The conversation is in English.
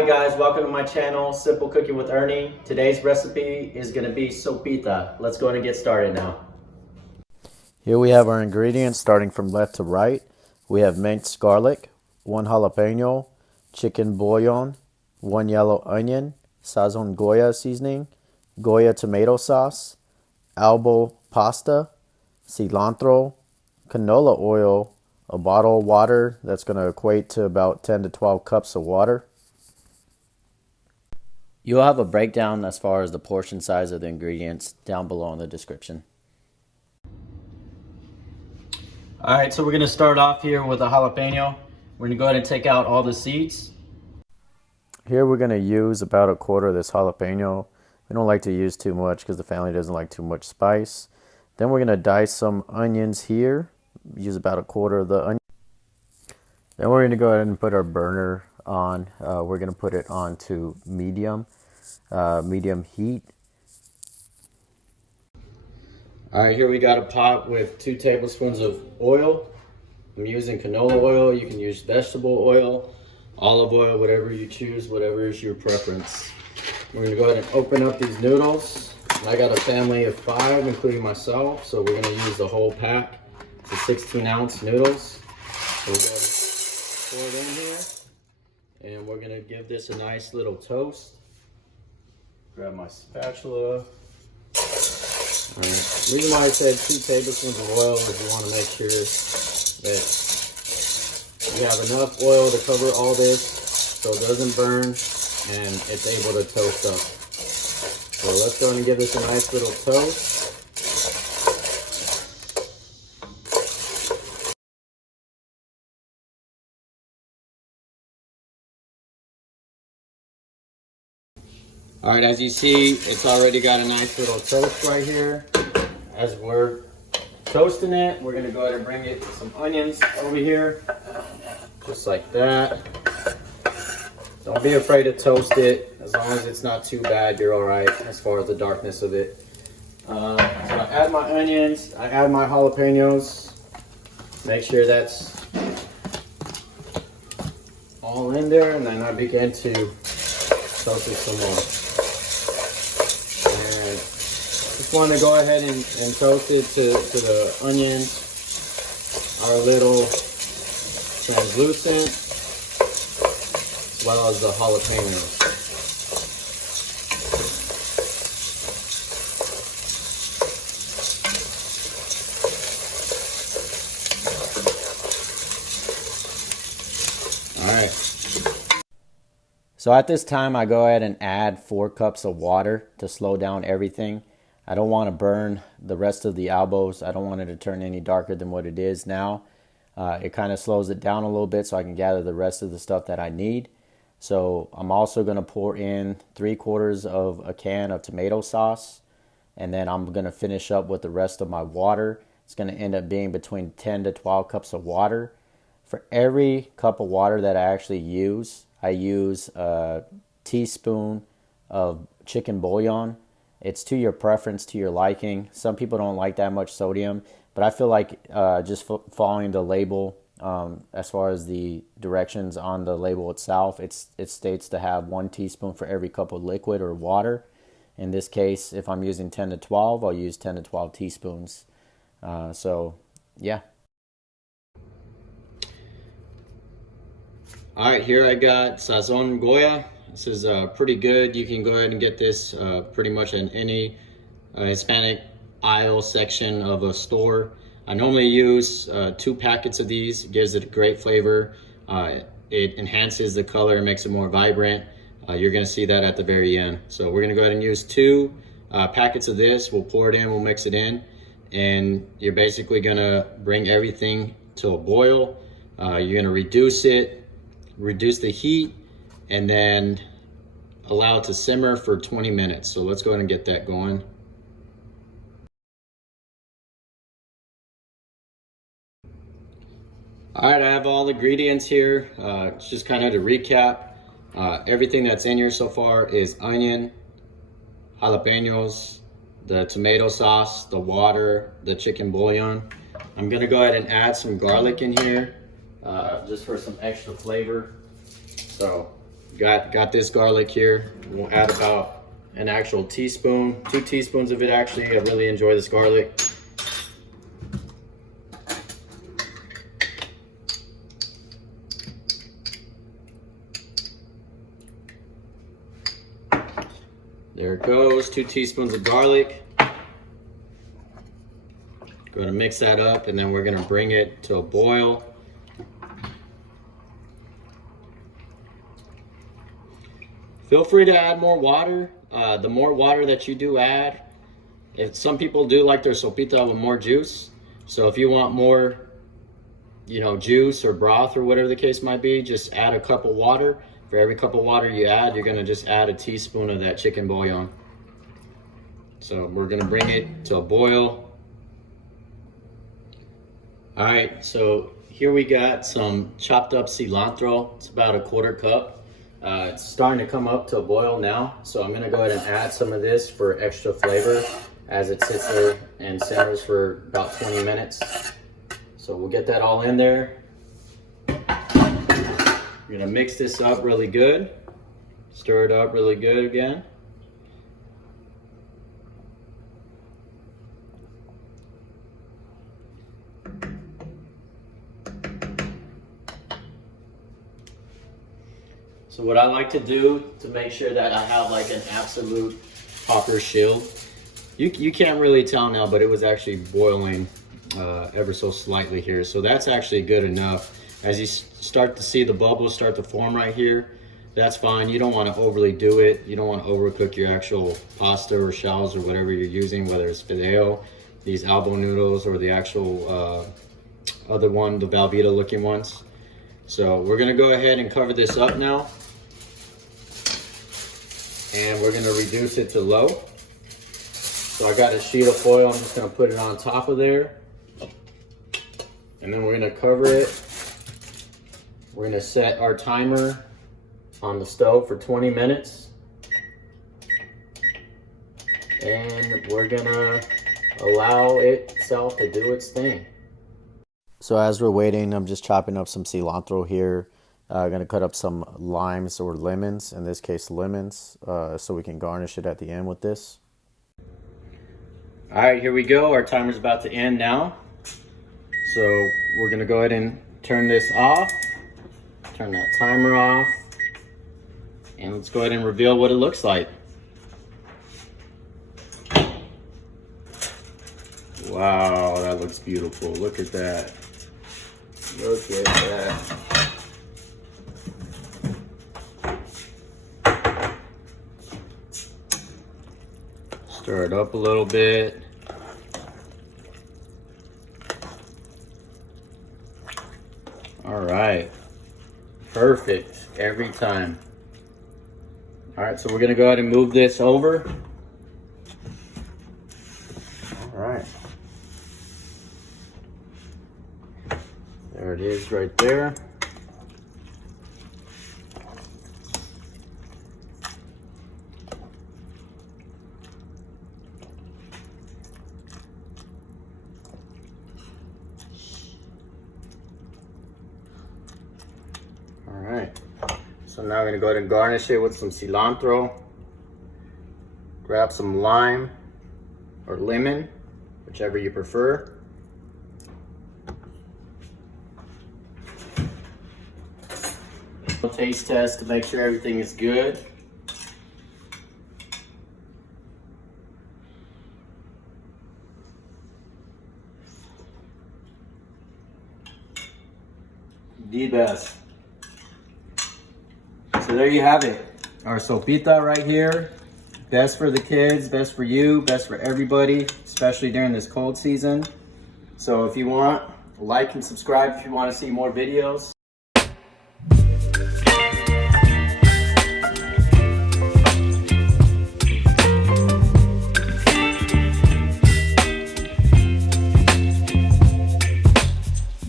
Hi guys, welcome to my channel, Simple Cooking with Ernie. Today's recipe is going to be sopita. Let's go ahead and get started now. Here we have our ingredients starting from left to right. We have minced garlic, 1 jalapeno, chicken bouillon, 1 yellow onion, Sazon Goya seasoning, Goya tomato sauce, elbow pasta, cilantro, canola oil, a bottle of water that's going to equate to about 10 to 12 cups of water. You'll have a breakdown as far as the portion size of the ingredients down below in the description. Alright, so we're going to start off here with a jalapeno. We're going to go ahead and take out all the seeds. Here we're going to use about a quarter of this jalapeno. We don't like to use too much because the family doesn't like too much spice. Then we're going to dice some onions here. Use about a quarter of the onion. Then we're going to go ahead and put our burner on. We're going to put it on to medium heat. Alright, here we got a pot with 2 tablespoons of oil. I'm using canola oil. You can use vegetable oil, olive oil, whatever you choose, whatever is your preference. We're going to go ahead and open up these noodles. I got a family of 5, including myself, so we're going to use the whole pack. It's a 16-ounce noodles. So we're going to pour it in here, and we're going to give this a nice little toast. Grab my spatula. The reason why I said 2 tablespoons of oil is you want to make sure that you have enough oil to cover all this so it doesn't burn and it's able to toast up. So let's go ahead and give this a nice little toast. Alright, as you see, it's already got a nice little toast right here. As we're toasting it, we're going to go ahead and bring it some onions over here. Just like that. Don't be afraid to toast it. As long as it's not too bad, you're alright as far as the darkness of it. So I add my onions, I add my jalapenos. Make sure that's all in there, and then I begin to toast it some more. Just want to go ahead and toast it to the onions are a little translucent, as well as the jalapenos. Alright. So at this time I go ahead and add 4 cups of water to slow down everything. I don't want to burn the rest of the elbows. I don't want it to turn any darker than what it is now. It kind of slows it down a little bit so I can gather the rest of the stuff that I need. So I'm also going to pour in 3/4 of a can of tomato sauce. And then I'm going to finish up with the rest of my water. It's going to end up being between 10 to 12 cups of water. For every cup of water that I actually use, I use a teaspoon of chicken bouillon. It's to your preference, to your liking. Some people don't like that much sodium, but I feel like just following the label, as far as the directions on the label itself, it states to have 1 teaspoon for every cup of liquid or water. In this case, if I'm using 10 to 12, I'll use 10 to 12 teaspoons. So, yeah. Alright, here I got Sazon Goya. This is pretty good. You can go ahead and get this pretty much in any Hispanic aisle section of a store. I normally use 2 packets of these. It gives it a great flavor. It enhances the color and makes it more vibrant. You're going to see that at the very end. So we're going to go ahead and use 2 packets of this. We'll pour it in, we'll mix it in, and you're basically going to bring everything to a boil. You're going to reduce the heat, and then allow it to simmer for 20 minutes. So let's go ahead and get that going. All right, I have all the ingredients here. Just kind of to recap, everything that's in here so far is onion, jalapenos, the tomato sauce, the water, the chicken bouillon. I'm gonna go ahead and add some garlic in here, just for some extra flavor. So Got this garlic here. We'll add about an actual teaspoon, 2 teaspoons of it actually. I really enjoy this garlic. There it goes, 2 teaspoons of garlic. Going to mix that up, and then we're going to bring it to a boil. Feel free to add more water. The more water that you do add, some people do like their sopita with more juice. So if you want more, juice or broth or whatever the case might be, just add a cup of water. For every cup of water you add, you're gonna just add a teaspoon of that chicken bouillon. So we're gonna bring it to a boil. All right, so here we got some chopped up cilantro. It's about a 1/4 cup. It's starting to come up to a boil now. So I'm gonna go ahead and add some of this for extra flavor as it sits there and simmers for about 20 minutes. So we'll get that all in there. We're gonna mix this up really good. Stir it up really good again. So what I like to do to make sure that I have like an absolute proper shield, you can't really tell now, but it was actually boiling ever so slightly here. So that's actually good enough. As you start to see the bubbles start to form right here, that's fine. You don't want to overly do it. You don't want to overcook your actual pasta or shells or whatever you're using, whether it's Fideo, these elbow noodles, or the actual other one, the Velveeta looking ones. So we're gonna go ahead and cover this up now. And we're gonna reduce it to low. So I got a sheet of foil, I'm just gonna put it on top of there. And then we're gonna cover it. We're gonna set our timer on the stove for 20 minutes. And we're gonna allow itself to do its thing. So as we're waiting, I'm just chopping up some cilantro here. I'm gonna cut up some limes or lemons, in this case lemons, so we can garnish it at the end with this. All right, here we go. Our timer's about to end now. So we're gonna go ahead and turn this off. Turn that timer off. And let's go ahead and reveal what it looks like. Wow, that looks beautiful. Look at that. Look at that. Stir it up a little bit. All right. Perfect every time. All right, so we're gonna go ahead and move this over. All right. There it is right there. All right. So now I'm gonna go ahead and garnish it with some cilantro. Grab some lime or lemon, whichever you prefer. Taste test to make sure everything is good. The best. So there you have it. Our sopita right here. Best for the kids, best for you, best for everybody, especially during this cold season. So if you want, like and subscribe if you want to see more videos.